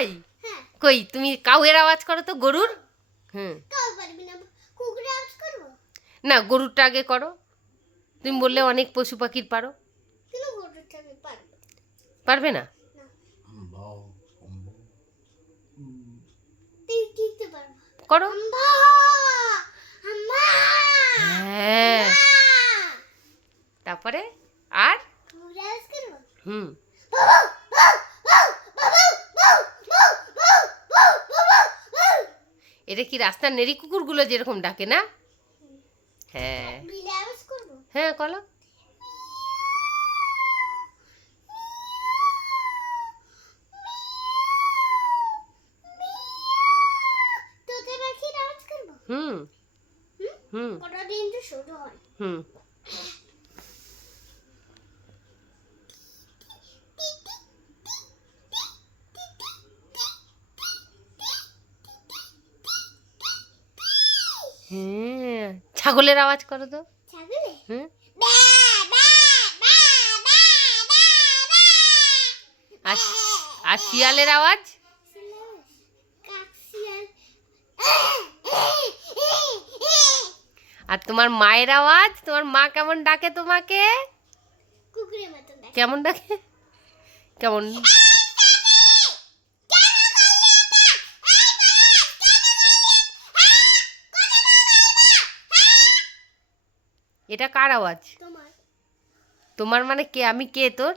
তাই? কই তুমি কাউয়ের আওয়াজ করো তো, গরুর। হুম, না গরুরটা আগে করো। তুমি বললে অনেক পশু পাখির পারো। পারবে না? করো। হ্যাঁ, তারপরে আর হুম, এটা কি রাস্তার নেড়ি কুকুরগুলো যেরকম ডাকে না? হ্যাঁ হ্যাঁ, করো। হুম হুম হুম। হ্যাঁ, ছাগলের আওয়াজ করো তো। হুম, আর আর শিয়ালের আওয়াজ। আর তোমার মায়ের আওয়াজ, তোমার মা কেমন ডাকে তোমাকে? কেমন ডাকে? কেমন? এটা কার আওয়াজ? তোমার মানে কে? আমি কে তোর?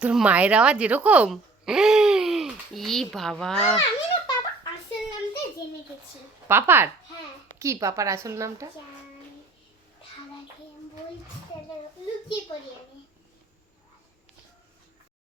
তোর মায়ের আওয়াজ এরকম? ই বাবা, পাপার কি? পাপার আসল নামটা?